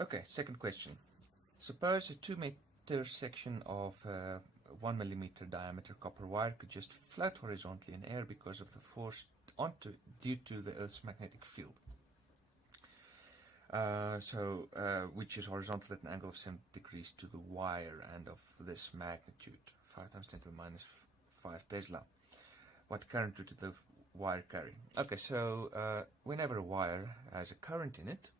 Okay, second question. Suppose a 2-meter section of 1 millimeter diameter copper wire could just float horizontally in air because of the force due to the Earth's magnetic field. Which is horizontal at an angle of 70 degrees to the wire and of this magnitude, 5 times 10 to the minus 5 Tesla. What current would the wire carry? Okay, so whenever a wire has a current in it,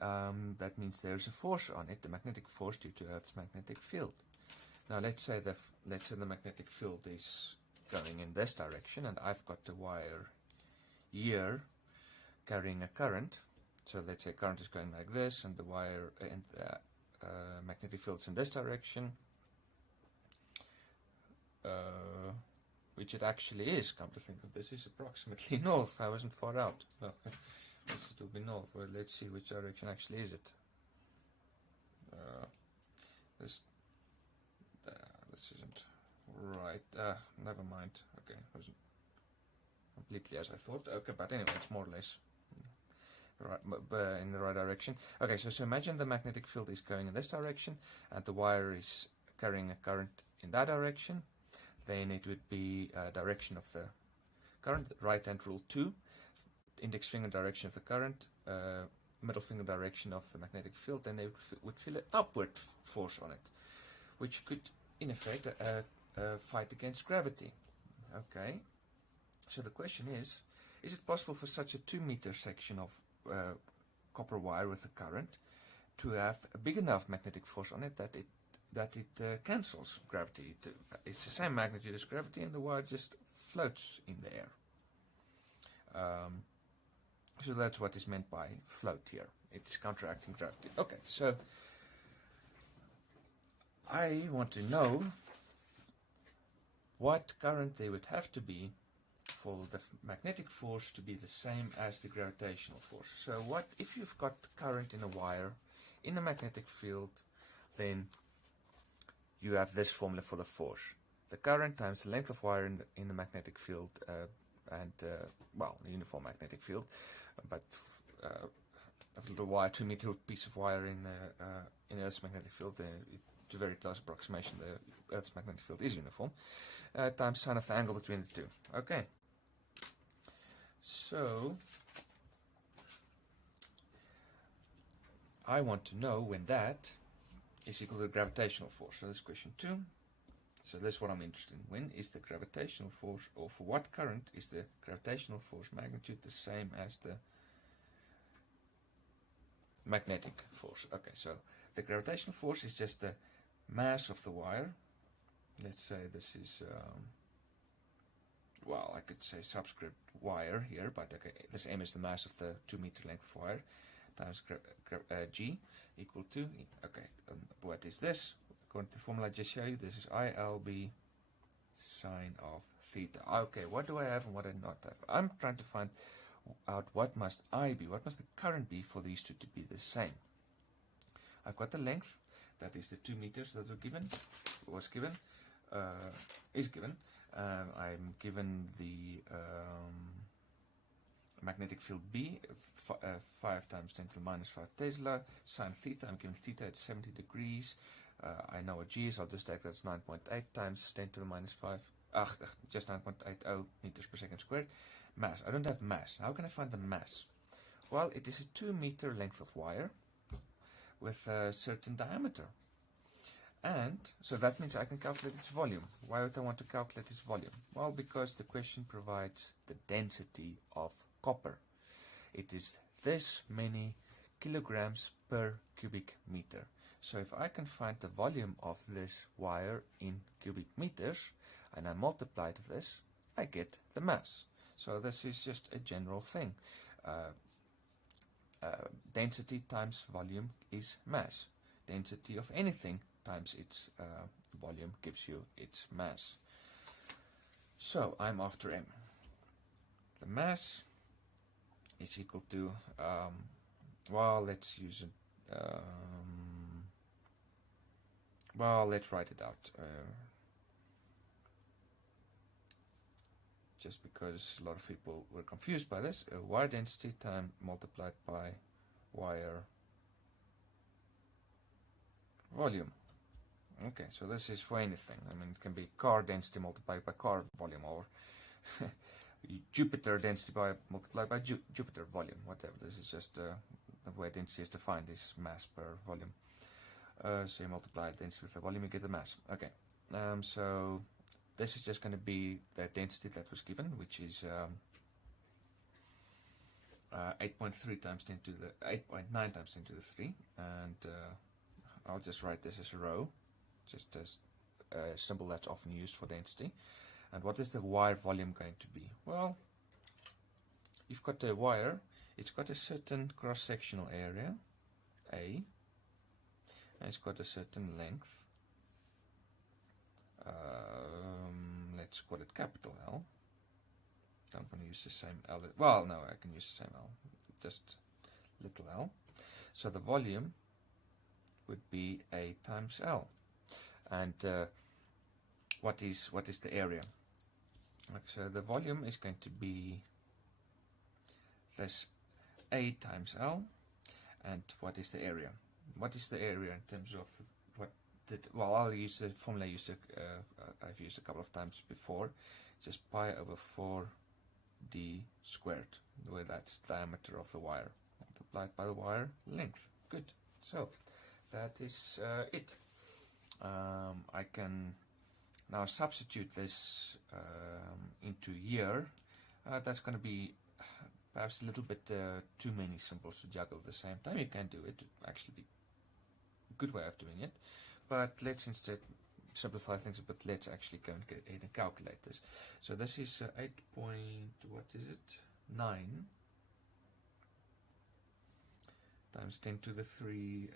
that means there's a force on it, the magnetic force due to Earth's magnetic field. Now let's say the magnetic field is going in this direction, and I've got a wire here carrying a current. So let's say current is going like this, and the wire and the magnetic field's in this direction, which it actually is. Come to think of this, is approximately north. I wasn't far out. Well, it will be north. Well, let's see which direction actually is it. This isn't right. Never mind. Okay, it wasn't completely as I thought. Okay, but anyway, it's more or less in the right direction. Okay, so imagine the magnetic field is going in this direction, and the wire is carrying a current in that direction. Then it would be direction of the current, right hand rule 2, index finger direction of the current, middle finger direction of the magnetic field. Then they would feel an upward force on it, which could in effect fight against gravity. Okay, so the question is it possible for such a 2-meter section of copper wire with a current to have a big enough magnetic force on it that it cancels gravity? It's the same magnitude as gravity, and the wire just floats in the air. So that's what is meant by float here. It's counteracting gravity. Okay, so I want to know what current there would have to be for the magnetic force to be the same as the gravitational force. So what if you've got current in a wire in a magnetic field, then you have this formula for the force. The current times the length of wire in the magnetic field, well, the uniform magnetic field, but a little wire, 2-meter piece of wire in Earth's magnetic field, to a very close approximation, the Earth's magnetic field is uniform, times sine of the angle between the two. Okay. So I want to know when that is equal to the gravitational force. So this is question 2. So this is what I'm interested in. When is the gravitational force, or for what current is the gravitational force magnitude the same as the magnetic force? Okay, so the gravitational force is just the mass of the wire. Let's say this is, well, I could say subscript wire here, but okay, this m is the mass of the 2-meter length wire times g equal to, okay, what is this? According to the formula I just showed you, this is ILB sine of theta. Okay, what do I have and what do I not have? I'm trying to find out what must I be, what must the current be for these two to be the same. I've got the length, that is the 2 meters that is given. I'm given the magnetic field B, 5 times 10 to the minus 5 Tesla, sine theta, I'm given theta at 70 degrees. I know what G is, I'll just take that's 9.8 times 10 to the minus 5, just 9.80 meters per second squared. Mass, I don't have mass. How can I find the mass? Well, it is a 2-meter length of wire with a certain diameter. And so that means I can calculate its volume. Why would I want to calculate its volume? Well, because the question provides the density of copper. It is this many kilograms per cubic meter. So if I can find the volume of this wire in cubic meters, and I multiply this, I get the mass. So this is just a general thing. Density times volume is mass. Density of anything times its volume gives you its mass. So I'm after m. The mass is equal to, well, let's use it, well, let's write it out. Just because a lot of people were confused by this, wire density time multiplied by wire volume. Okay, so this is for anything. I mean, it can be car density multiplied by car volume, or Jupiter density multiplied by Jupiter volume, whatever. This is just the way density is defined, is mass per volume. So you multiply density with the volume, you get the mass. Okay, so this is just going to be the density that was given, which is 8.3 times 10 to the 8.9 times 10 to the 3, and I'll just write this as a rho, just as a symbol that's often used for density. And what is the wire volume going to be? Well, you've got a wire, it's got a certain cross-sectional area, A, and it's got a certain length. Let's call it capital L. Don't want to use the same L. Well, no, I can use the same L, just little l. So the volume would be A times L. And what is the area? So the volume is going to be this A times L. And what is the area? What is the area in terms of what did? Well, I'll use the formula I've used a couple of times before. It's just pi over 4d squared, where that's diameter of the wire multiplied by the wire length. Good. So that is it. I can now substitute this into year. That's going to be perhaps a little bit too many symbols to juggle at the same time. You can do it, actually be a good way of doing it. But let's instead simplify things a bit. Let's actually go and get ahead and calculate this. So this is 9 times 10 to the 3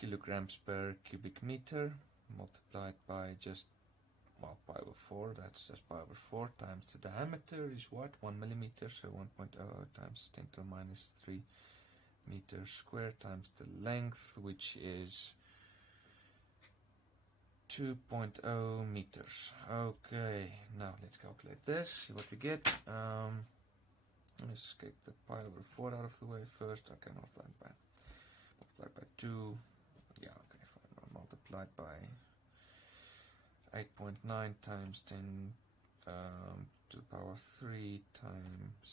kilograms per cubic meter, multiplied by just, well, pi over 4, that's just pi over 4, times the diameter is what? 1 millimeter, so 1.0 times 10 to the minus 3 meters squared, times the length, which is 2.0 meters. Okay, now let's calculate this, see what we get. Let's get the pi over 4 out of the way first. Okay, multiplied by 2. Yeah, okay, fine. Multiplied by 8.9 times 10 to the power 3 times,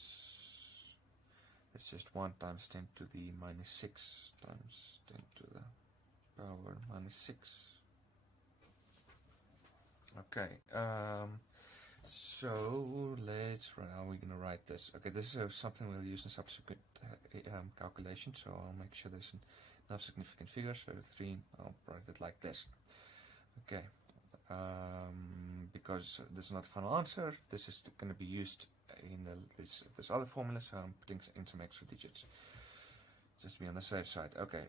it's just 1 times 10 to the minus 6 times 10 to the power minus 6. Okay, so how are we going to write this? Okay, this is something we'll use in subsequent calculation, so I'll make sure there's enough significant figures. So 3, I'll write it like this. Okay, because this is not the final answer, this is going to be used in this other formula, so I'm putting in some extra digits, just to be on the safe side. Okay,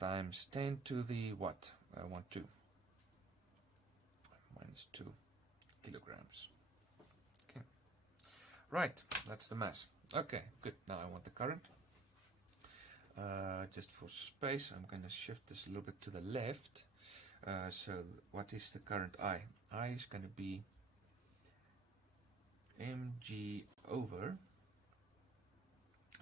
times 10 to the what? 2. Minus 2 kilograms. Okay, right, that's the mass. Okay, good. Now I want the current. Just for space, I'm going to shift this a little bit to the left. So what is the current I? I is going to be mg over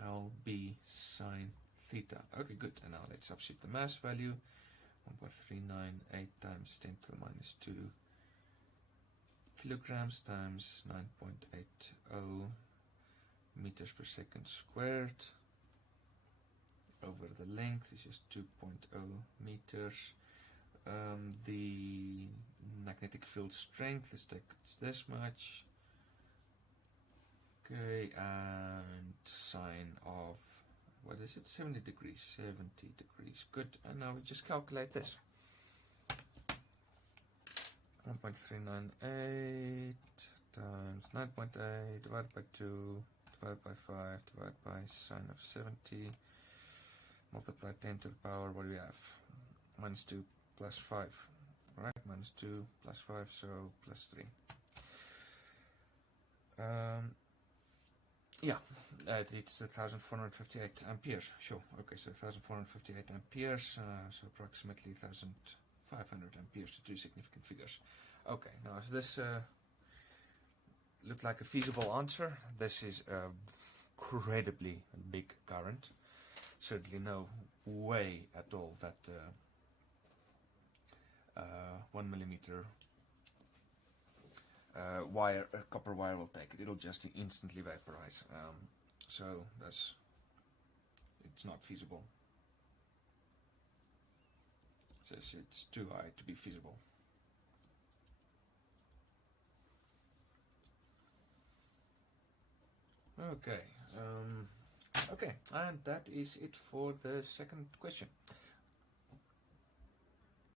lb sine theta. Okay, good. And now let's substitute the mass value. 1.398 times 10 to the minus 2 kilograms times 9.80 meters per second squared over the length is just 2.0 meters. The magnetic field strength is this much. Okay, and sine of, what is it, 70 degrees, 70 degrees. Good, and now we just calculate this. 1.398 times 9.8 divided by 2 divided by 5 divided by sine of 70 multiply 10 to the power, what do we have? Minus 2 plus 5. Alright, minus 2 plus 5, so plus 3. Yeah, it's 1458 amperes, sure. Okay, so 1458 amperes, so approximately 1500 amperes to 2 significant figures. Okay, now does this look like a feasible answer? This is a incredibly big current. certainly no way at all that 1 millimeter copper wire will take it. It'll just instantly vaporize. So it's not feasible. It says it's too high to be feasible. Okay, and that is it for the second question.